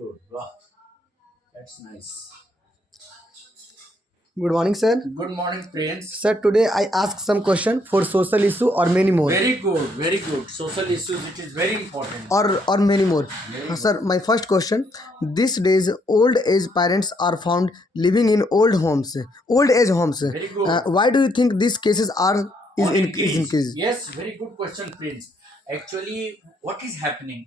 good. Wow, that's nice. Good morning, sir. Good morning, Prince. Sir, today I ask some question for social issue or many more. Very good, very good. Social issues, it is very important. Or many more. Sir, my first question. These days, old age parents are found living in old age homes. Very good. Why do you think these cases are On increase. increased? Yes, very good question, Prince. Actually, what is happening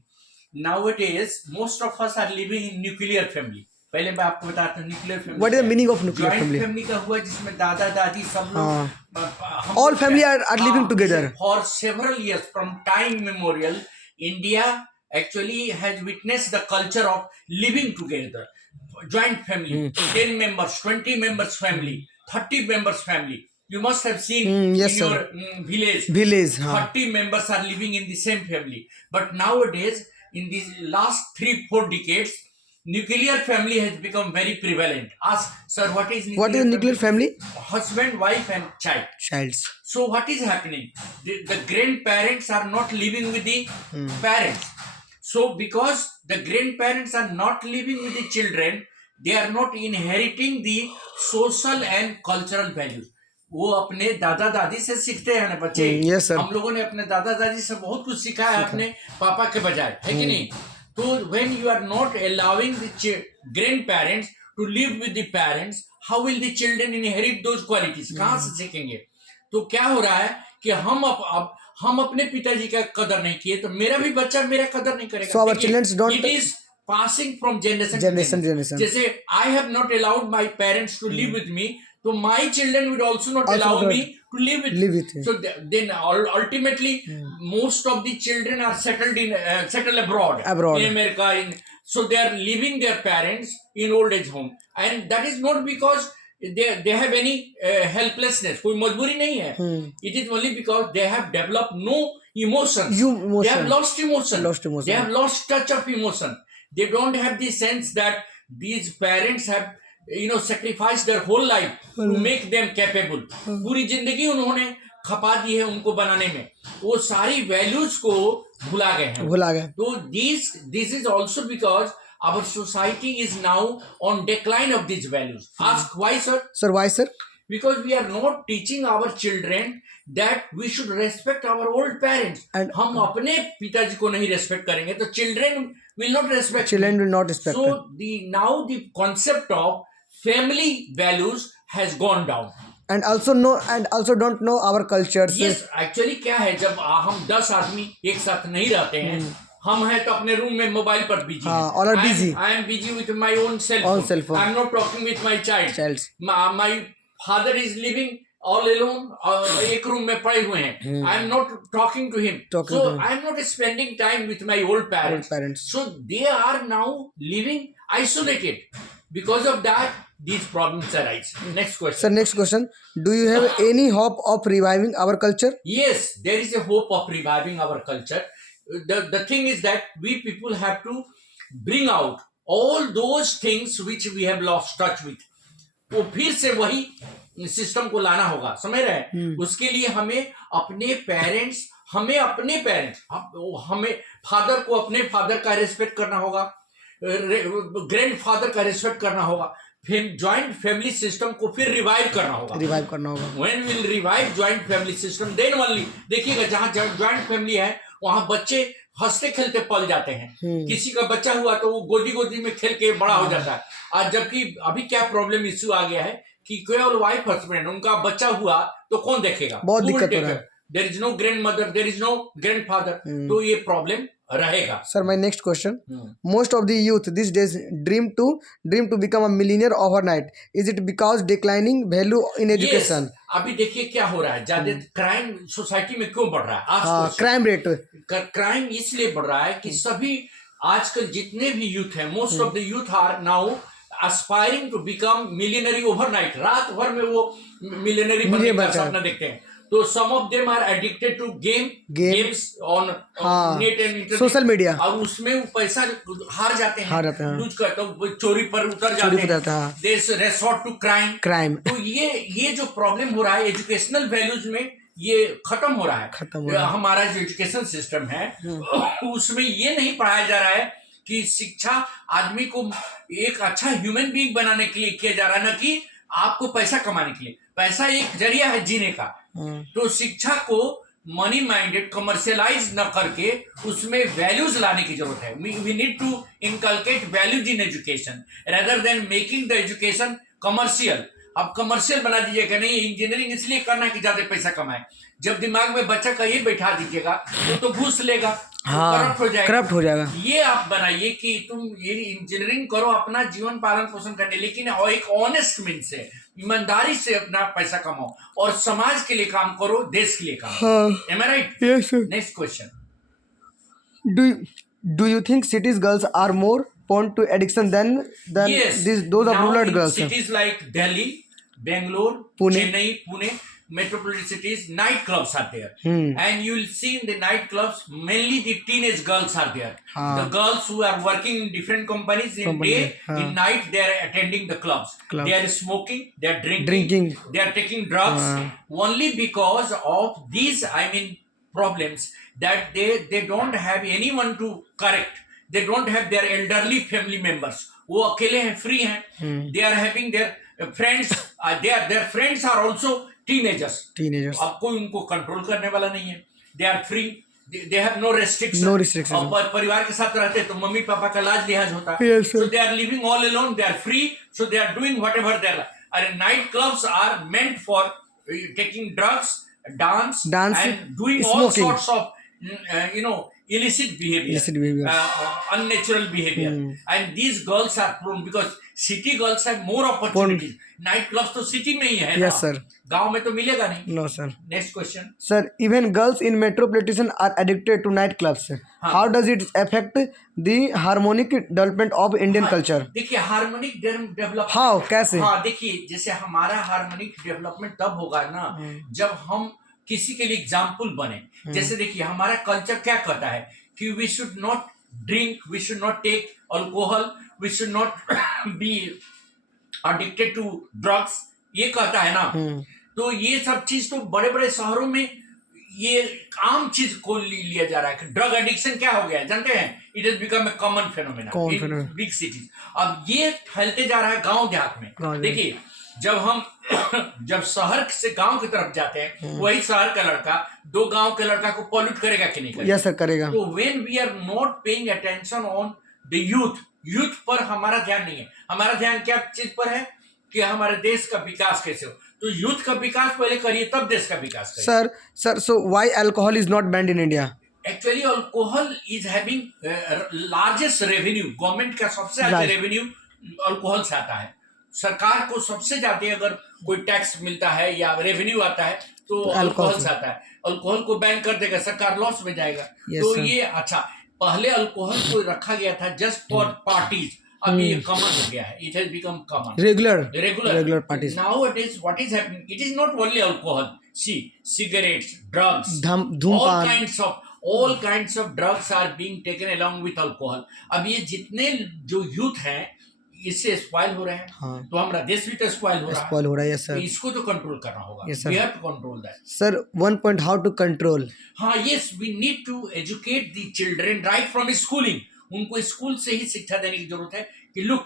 nowadays? Most of us are living in nuclear family. पहले मैं आपको बताता हूँ nuclear family What is the meaning of nuclear joint family? Family का हुआ जिसमें दादा दादी सब लोग All family are living together. For several years from time memorial India actually has witnessed the culture of living together, joint family, 10 members, 20 members family, 30 members family. You must have seen yes, in sir. your village. Village, 30 members are living in the same family. But nowadays, in these last 3-4 decades, nuclear family has become very prevalent. Ask, sir, what is nuclear What is nuclear family? Husband, wife, and child. Childs. So what is happening? The grandparents are not living with the parents. So because the grandparents are not living with the children, they are not inheriting the social and cultural values. वो अपने दादा दादी से सीखते हैं ना बच्चे. Yes, sir. हम लोगों ने अपने दादा दादी से बहुत कुछ सीखा है अपने पापा के बजाय, है कि नहीं? तो when you are not allowing the grandparents to live with the parents, how will the children inherit those qualities? कहाँ से सीखेंगे? तो क्या हो रहा है कि हम अपने पिताजी का कदर नहीं किए तो मेरा भी बच्चा मेरा कदर नहीं करेगा. So our children don't. It is passing from generation Generation. जैसे I have not allowed my parents to live with me, so my children would also not allow me to live with you. So then ultimately most of the children are settled abroad in America. So they are leaving their parents in old age home, and that is not because they have any helplessness. कोई मजबूरी नहीं है. It is only because they have developed no emotions. They have lost emotion. They have lost touch of emotion. They don't have the sense that these parents have sacrificed their whole life to make them capable. पूरी जिंदगी उन्होंने खपा दी है उनको बनाने में. वो सारी वैल्यूज को भुला गए हैं. तो this is also because our society is now on decline of these values. Ask why, sir? Sir, why, sir? Because we are not teaching our children that we should respect our old parents. And हम अपने पिताजी को नहीं respect करेंगे तो children will not respect. Children will not respect. So the concept of family values has gone down. And also don't know our cultures. Yes, actually क्या है जब हम 10 आदमी एक साथ नहीं रहते हैं, हम हैं तो अपने रूम में मोबाइल पर बिजी हैं. All are busy. I am busy with my own cell phone. I am not talking with my child. My father is living all alone. एक रूम में पड़े हुए हैं. I am not talking to him. So I am not spending time with my old parents. So they are now living isolated. Because of that, these problems arise. Next question. Sir, next question. Do you have any hope of reviving our culture? Yes, there is a hope of reviving our culture. The thing is that we people have to bring out all those things which we have lost touch with. वो फिर से वही system को लाना होगा. समझ रहे हैं? उसके लिए हमें अपने पेरेंट्स हमें फादर को अपने फादर का रेस्पेक्ट करना होगा, ग्रैंडफादर का रेस्पेक्ट करना होगा, फिर ज्वाइंट फैमिली सिस्टम को फिर रिवाइव करना होगा. When we'll revive joint family system, then only देखिएगा जहाँ ज्वाइंट फैमिली है वहाँ बच्चे हंसते खेलते पल जाते हैं. किसी का बच्चा हुआ तो वो गोदी में खेल के बड़ा हो जाता है. आज जबकि अभी क्या प्रॉब्लम इश्यू आ गया है कि केवल वाइफ हस्बैंड उनका बच्चा हुआ तो कौन देखेगा? बहुत दिक्कत हो रहा है. There is no grandmother, there is no grandfather. तो ये प्रॉब्लम रहेगा. Sir, my next question. Most of the youth these days dream to become a millionaire overnight. Is it because declining value in education? Yes. अभी देखिए क्या हो रहा है. ज्यादा क्राइम सोसाइटी में क्यों बढ़ रहा है? क्राइम रेट क्राइम इसलिए बढ़ रहा है कि सभी आजकल जितने भी यूथ हैं, most of the youth are now aspiring to become millionaire overnight. रात भर में वो मिलियनरी बनने का सपना देखते हैं. तो some of them are addicted to games on net and internet, social media, और उसमें वो पैसा हार जाते हैं, लूज करते हैं, चोरी पर उतर जाते हैं. They resort to crime. तो ये जो प्रॉब्लम हो रहा है एजुकेशनल वैल्यूज में, ये खत्म हो रहा है. हमारा जो एजुकेशन सिस्टम है उसमें ये नहीं पढ़ाया जा रहा है कि शिक्षा आदमी को एक अच्छा ह्यूमन बीइंग बनाने के लिए किया जा रहा है, न कि आपको पैसा कमाने के लिए। पैसा एक जरिया है जीने का। तो शिक्षा को मनी माइंडेड कमर्शियलाइज न करके उसमें वैल्यूज लाने की जरूरत है। We need to inculcate values in education rather than making the education commercial. अब कमर्शियल बना दीजिएगा, नहीं इंजीनियरिंग इसलिए करना है कि ज्यादा पैसा कमाए। जब दिमाग में बच्चा का ये बैठा दीजिएगा तो घूस लेगा, हाँ, करप्ट हो जाएगा। ये आप बनाइए कि तुम ये इंजीनियरिंग करो अपना जीवन पालन पोषण करने, लेकिन एक ऑनेस्ट मीन्स से, ईमानदारी से अपना पैसा कमाओ और समाज के लिए काम करो, देश के लिए काम करो। Am I right? Yes, sir. Next question. Do you think cities girls are more prone to addiction than Yes. those of Now rural in girls? cities like Delhi, Bangalore, Pune. Chennai, Pune, metropolitan cities, night clubs are there. And you will see in the night clubs, mainly the teenage girls are there. The girls who are working in different companies in day, in night they are attending the clubs. They are smoking, they are drinking, they are taking drugs, only because of these, problems, that they don't have anyone to correct. They don't have their elderly family members. वो अकेले हैं, free हैं. They are having their friends. Their friends are also teenagers. अब कोई उनको control करने वाला नहीं है. They are free. They have no restriction. और परिवार के साथ रहते तो मम्मी पापा का लाज लिहाज होता. So they are living all alone. They are free. So they are doing whatever they are. And night clubs are meant for taking drugs, dance and doing all sorts of illicit behavior, unnatural behavior. And these girls are prone because city girls have more opportunities. Night clubs तो city में ही है. Yes, sir. गांव में तो मिलेगा नहीं. No, sir. Next question. Sir, even girls in metropolitan are addicted to nightclubs. How does it affect the harmonic development of Indian culture? देखिए harmonic development How? कैसे? हाँ देखिए, जैसे हमारा हार्मोनिक डेवलपमेंट तब होगा ना जब हम किसी के लिए एग्जाम्पल बने. जैसे देखिए हमारा कल्चर क्या कहता है कि we should not drink, we should not take alcohol, we should not be addicted to drugs, ये कहता है ना. तो ये सब चीज तो बड़े बड़े शहरों में ये आम चीज को लिया जा रहा है. ड्रग एडिक्शन क्या हो गया है जानते हैं? It has become a common phenomena in big cities. अब ये फैलते जा रहा है गांव देहात में. देखिए जब शहर से गांव की तरफ जाते हैं, वही शहर का लड़का दो गांव के लड़का को पॉल्यूट करेगा कि नहीं करेगा? यस सर, करेगा. तो when we are not paying attention on the youth पर हमारा ध्यान नहीं है. हमारा ध्यान क्या चीज पर है कि हमारे देश का विकास कैसे हो. तो यूथ का विकास पहले करिए तब देश का विकास करिए. Sir so why alcohol is not banned in India? Actually alcohol is having largest revenue. Government का सबसे ज्यादा रेवेन्यू अल्कोहल से आता है. सरकार को सबसे ज्यादा अगर कोई टैक्स मिलता है या रेवेन्यू आता है तो अल्कोहल से आता है. अल्कोहल को बैन कर देगा, सरकार लॉस में जाएगा. तो ये अच्छा, पहले अल्कोहल को रखा गया था जस्ट फॉर पार्टीज. अब ये कॉमन हो गया है. It has become common, regular parties. Nowadays what is happening, it is not only alcohol. See, cigarettes, drugs, all kinds of drugs are being taken along with alcohol. अब ये जितने जो youth हैं इससे स्पॉइल हो रहे हैं. तो हमारा देश भी तो स्पॉइल हो रहा है. सर, इसको तो कंट्रोल करना होगा. We have to control that. Sir, one point how to control. हाँ, yes, we need to educate the children right from schooling. उनको स्कूल से ही शिक्षा देने की जरूरत है कि लुक,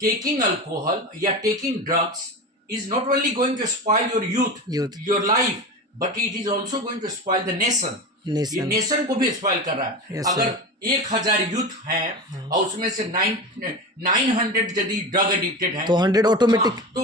टेकिंग अल्कोहल या taking drugs is not only going to spoil your youth, your life, but it is also going to spoil the nation. ये नेशन को भी स्पॉइल कर रहा है. अगर 1000 यूथ हैं और उसमें से 900 यदि ड्रग एडिक्टेड हैं तो 100 ऑटोमेटिक. तो